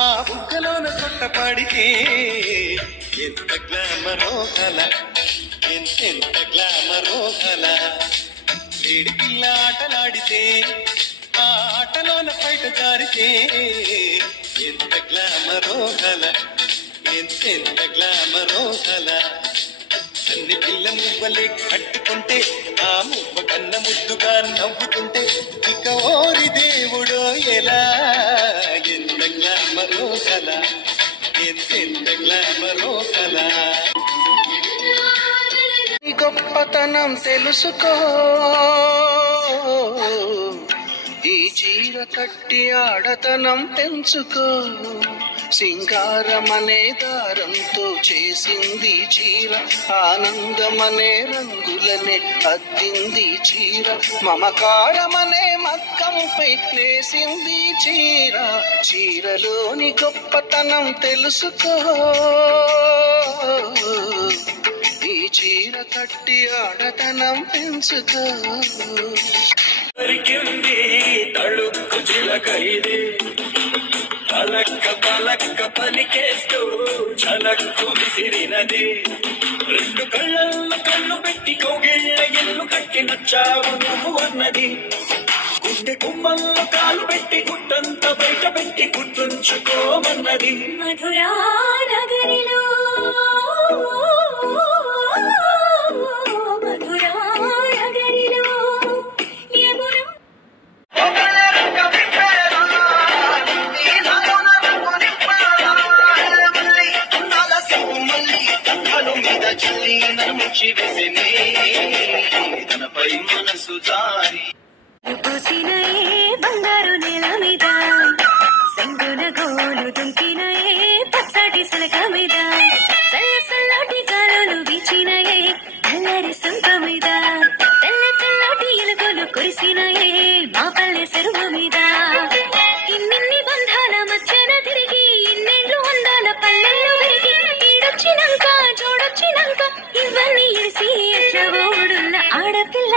ఆ బుగ్గలోన సొట్ట పడితే ఎంత గ్లామరో కల, ఎంత గ్లామరో కల. వేడి పిల్ల ఆటలాడితే ఆ ఆటలోన బయట జారితే ఎంత గ్లామరో కల, ఎంత గ్లామరో కల. అన్ని పిల్ల మువ్వలే కట్టుకుంటే ఆ మువ్వ కన్న ముద్దుగా నవ్వుతుంటే ఇక ఓరి దేవుడో ఎలా, ఎంత గ్లామరో కల, ఎంత గ్లామరో కల. గొప్పతనం తెలుసుకో, ఈ చీర కట్టి ఆడతనం పెంచుకో. సింగారమనే దారంతో చేసింది చీర, ఆనందమనే రంగులనే అద్దింది చీర. మమకారమనే మగ్గంపై నేసింది చీర. చీరలోని గొప్పతనం తెలుసుకో, ఈ చీర కట్టి ఆడతనం పెంచుకో. తళుక్కు చిలకైదే పలక్క పలక్క పలికేస్తూ చలక్కు విసిరినది. రెండు కళ్ళల్లో కళ్ళు పెట్టి కౌగిళ్ళ ఎల్లు కట్టి నచ్చావు నువ్వు అన్నది. గుండె కుమ్మల్లో కాలు పెట్టి గుట్టంత బయట పెట్టి గుర్తుంచుకోమన్నది. మధురా నగరిలో తనపై మనసు జారి బంగారు నేల మీద సంగున గోలు దుంకినయే పచ్చటి శిలక మీద చల్ల చల్లటి గాలులు వీచినయే అల్లరి సంత మీద తెల్ల తెల్లటి ఎలుగులు కురిసినయే మా పల్లె చెరువు మీద. ఇన్నిన్ని బంధాల మధ్యన తిరిగి ఇన్నేళ్ళు అందాల పల్లెల్లో విరిగి ఈడొచ్చినాక జోడొచ్చినాక ఇవన్నీ ఇరిసి ఎట్లా ఓడున్న ఆడపిల్ల.